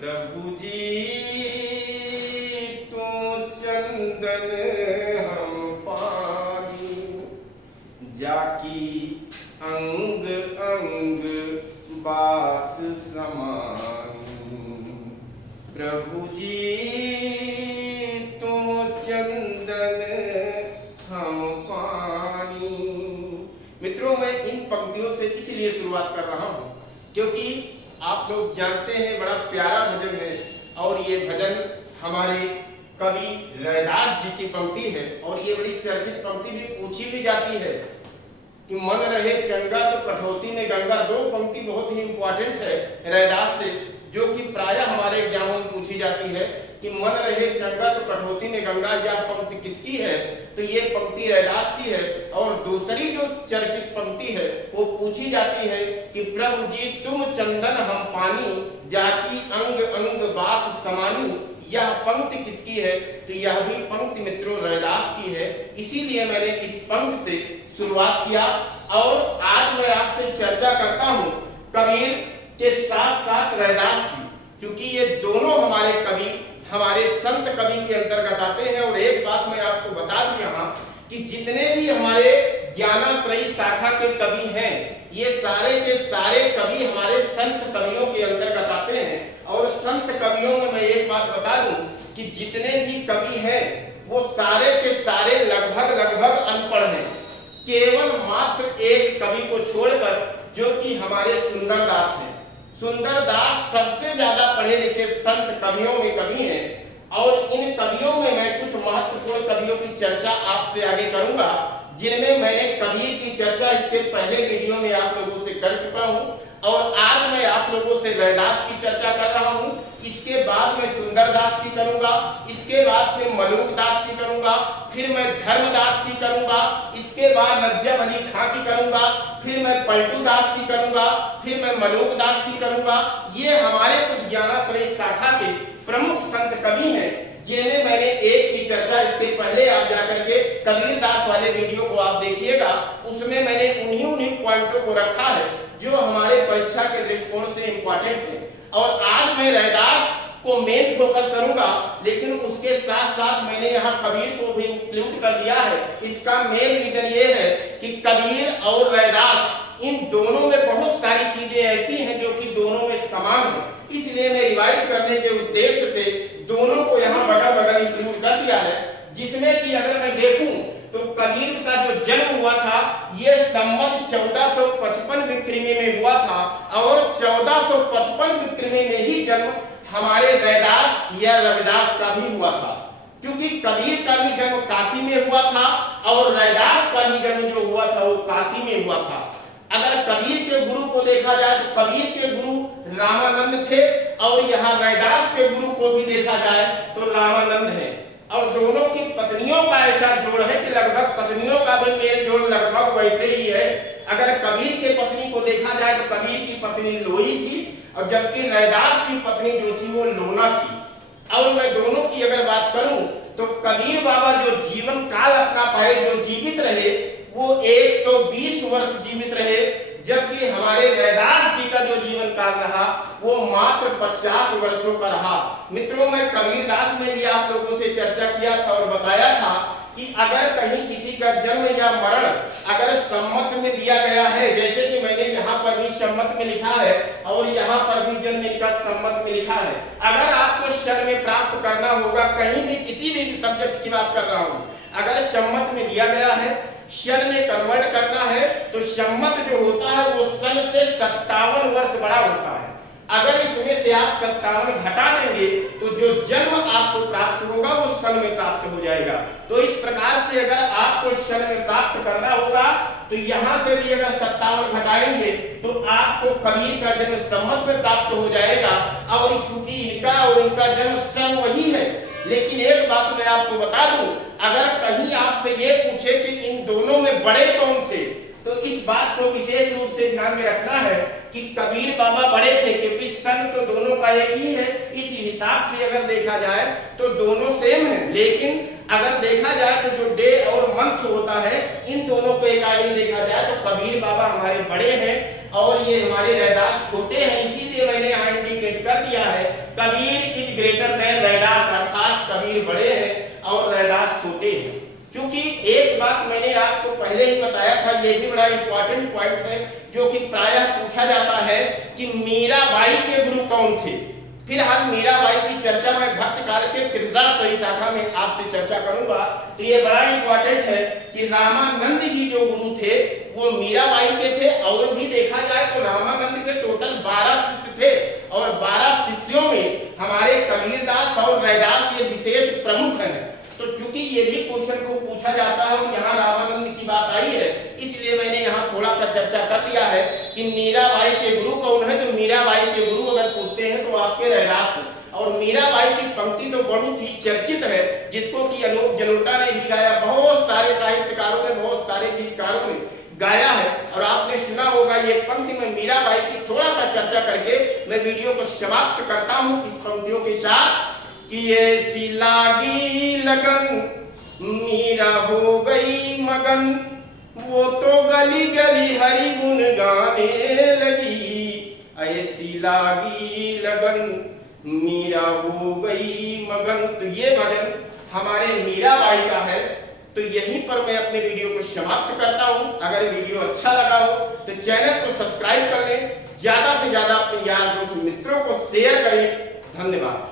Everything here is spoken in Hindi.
प्रभु जी तुम चंदन हम पानी, जाकी अंग अंग बास समानी। प्रभु जी तुम चंदन हम पानी। मित्रों, मैं इन पंक्तियों से इसलिए शुरुआत कर रहा हूं क्योंकि आप लोग जानते हैं बड़ा प्यारा भजन है और ये भजन हमारे कवि रैदास जी की पंक्ति है और ये बड़ी चर्चित पंक्ति भी पूछी भी जाती है कि मन रहे चंगा तो कठौती में गंगा। दो पंक्ति बहुत ही इंपॉर्टेंट है रैदास से, जो कि प्रायः हमारे एग्जामों में पूछी जाती है कि मन रहे चंगा तो कठौती में गंगा। यह पंक्ति किसकी है? तो ये पंक्ति रैदास की है। और दूसरी जो चर्चित पंक्ति है वो पूछी जाती है कि प्रभु जी तुम चंदन हम पानी, जाकी अंग अंग बास समानी। यह पंक्ति किसकी है? तो यह भी पंक्ति मित्रों रैदास की है। इसीलिए मैंने इस पंक्ति से शुरुआत किया और आज मैं आपसे चर्चा करता हूं कबीर के साथ साथ रैदास की, क्योंकि ये दोनों हमारे कवि, हमारे संत कवि के अंतर्गत आते हैं। और एक बात मैं आपको बता दूं यहाँ कि जितने भी हमारे ज्ञानाश्रयी शाखा के कवि हैं, ये सारे के सारे कवि हमारे संत कवियों के अंतर्गत आते हैं। और संत कवियों में मैं एक बात बता दूं कि जितने भी कवि हैं वो सारे के सारे लगभग अनपढ़ हैं, केवल मात्र एक कवि को छोड़कर, जो कि हमारे सुंदरदास हैं। सुंदरदास सबसे ज्यादा पढ़े लिखे संत कवियों में कवि हैं। और इन कवियों में मैं कुछ महत्वपूर्ण कवियों की चर्चा आपसे आगे करूंगा, जिनमें मैंने कबीर की चर्चा इसके पहले वीडियो में आप लोगों से कर चुका हूं। और आज मैं आप लोगों से रैदास की चर्चा कर रहा हूं। इसके बाद मैं सुंदरदास की करूंगा, इसके बाद मैं मलूकदास की करूंगा, फिर मैं धर्मदास की करूंगा, इसके बाद नजफ अली खां की करूंगा, फिर मैं पलटू दास की करूंगा, फिर मैं मलूकदास की करूंगा। ये हमारे कुछ ज्ञानाश्रयी शाखा के प्रमुख संत कवि हैं, जिन्हें मैंने एक की चर्चा इससे पहले आप जाकर के कबीरदास वाले वीडियो को आप देखिएगा, उसमें मैंने उन्हीं पॉइंटों को रखा है जो हमारे परीक्षा के दृष्टिकोण से इंपॉर्टेंट है। और आज मैं रैदास को मेन फोकस करूंगा, लेकिन उसके साथ साथ मैंने यहाँ कबीर को भी इंक्लूड कर दिया है। इसका मेन रीजन ये है कि कबीर और रैदास इन दोनों में बहुत सारी चीजें ऐसी हैं जो कि दोनों में समान है। इसलिए मैं रिवाइज करने के उद्देश्य से दोनों को यहाँ बगल इंक्लूड कर दिया है, जिसमें कि अगर मैं देखूं तो कबीर का जो जन्म हुआ था ये संवत 1455 विक्रमी में हुआ था। और 1455 विक्रमी में ही जन्म हमारे रैदास या रविदास का भी हुआ था, क्योंकि कबीर का भी जन्म काशी में हुआ था और रैदास का भी जन्म जो हुआ था वो काशी में हुआ था। अगर कबीर के गुरु को देखा जाए तो कबीर के गुरु रामानंद थे और यहाँ रैदास के गुरु को भी देखा जाए तो रामानंद है। और दोनों की पत्नियों का ऐसा जोड़ है कि लगभग पत्नियों का भी मेल जोड़ लगभग वैसे ही है। अगर कबीर के पत्नी को देखा जाए तो कबीर की पत्नी लोई थी और जबकि रैदास की पत्नी जो थी वो लोना थी। और मैं दोनों की अगर बात करूं तो कबीर बाबा जो जीवन काल अपना पाए, जो जीवित रहे, वो 120 वर्ष जीवित रहे, जबकि हमारे रैदास जी का जो जीवन काल रहा वो मात्र 50 वर्षों का रहा। मित्रों, मैं कबीरदास में भी आप लोगों से चर्चा किया था और बताया था कि अगर कहीं किसी का जन्म या मरण अगर सम्मत में दिया गया है, जैसे कि मैंने यहाँ पर भी सम्मत में लिखा है और यहाँ पर भी जन्म इनका सम्मत में लिखा है। अगर आपको क्षण में प्राप्त करना होगा, कहीं भी किसी भी सब्जेक्ट की बात कर रहा हूँ, अगर सम्मत में दिया गया है, क्षण में कन्वर्ट करना है तो सम्मत जो होता है वो सन से 57 वर्ष बड़ा होता है। अगर इसमें से आप 57 घटा देंगे तो जो जन्म आपको प्राप्त होगा वो सन में प्राप्त हो जाएगा। तो इस प्रकार से अगर आपको क्षण में प्राप्त करना होगा तो यहाँ से भी अगर 57 घटाएंगे तो आपको कबीर का जन्म सम्मत में प्राप्त हो जाएगा। और क्योंकि इनका और इनका जन्म सन वही है, लेकिन एक बात मैं आपको बता दूं, अगर कहीं आपसे ये पूछे कि इन दोनों में बड़े कौन थे, तो इस बात को विशेष रूप से ध्यान में रखना है कि कबीर बाबा बड़े थे, क्योंकि सन तो दोनों का एक ही है। इस हिसाब से अगर देखा जाए तो दोनों सेम है। लेकिन अगर देखा जाए तो जो डे और मंथ होता है, इन दोनों के अकॉर्डिंग देखा जाए तो कबीर बाबा हमारे बड़े हैं और ये हमारे रैदास छोटे हैं। इसीलिए मैंने यहाँ इंडिकेट कर दिया है Kabir is greater than Raidas, अर्थात कबीर बड़े हैं और रैदास छोटे हैं। क्योंकि एक बात मैंने आपको पहले ही बताया था, ये भी बड़ा इंपॉर्टेंट पॉइंट है जो कि प्रायः पूछा जाता है कि मीराबाई के गुरु कौन थे। फिलहाल मीराबाई की चर्चा मैं भक्त काल के कृष्णाष्टमी शाखा में आपसे चर्चा करूंगा। तो ये बड़ा इंपॉर्टेंट है कि रामानंद जी जो गुरु थे वो मीराबाई के थे, और भी देखा जाए तो रामानंद के टोटल 12 शिष्य थे और 12 शिष्यों में हमारे कबीरदास और रैदास ये विशेष प्रमुख हैं। तो चूंकि ये भी क्वेश्चन को पूछा जाता है और यहाँ रामानंद की बात आई है, इसलिए मैंने यहाँ थोड़ा सा चर्चा कर दिया है कि मीराबाई के गुरु कौन है। तो मीराबाई के गुरु अगर पूछते हैं तो आपके रैदास हैं। और मीराबाई की पंक्ति तो बहुत ही चर्चित है, जिसको कि अनूप जलोटा ने भी गाया, बहुत सारे साहित्यकारों ने, बहुत सारे गीतकारों ने गाया है और आपने सुना होगा ये पंक्ति में। मीराबाई की थोड़ा सा चर्चा करके मैं वीडियो को समाप्त करता हूँ इस पंक्तियों के साथ कि ये सी लागी लगन मीरा हो गई मगन, वो तो गली गली हरि गुण गाने लगी। ऐसी लागी लगन मीरा हो गई मगन। तो ये भजन हमारे मीराबाई का है। तो यहीं पर मैं अपने वीडियो को समाप्त करता हूं। अगर वीडियो अच्छा लगा हो तो चैनल को सब्सक्राइब कर लें, ज्यादा से ज्यादा अपने यार दोस्त मित्रों को शेयर करें। धन्यवाद।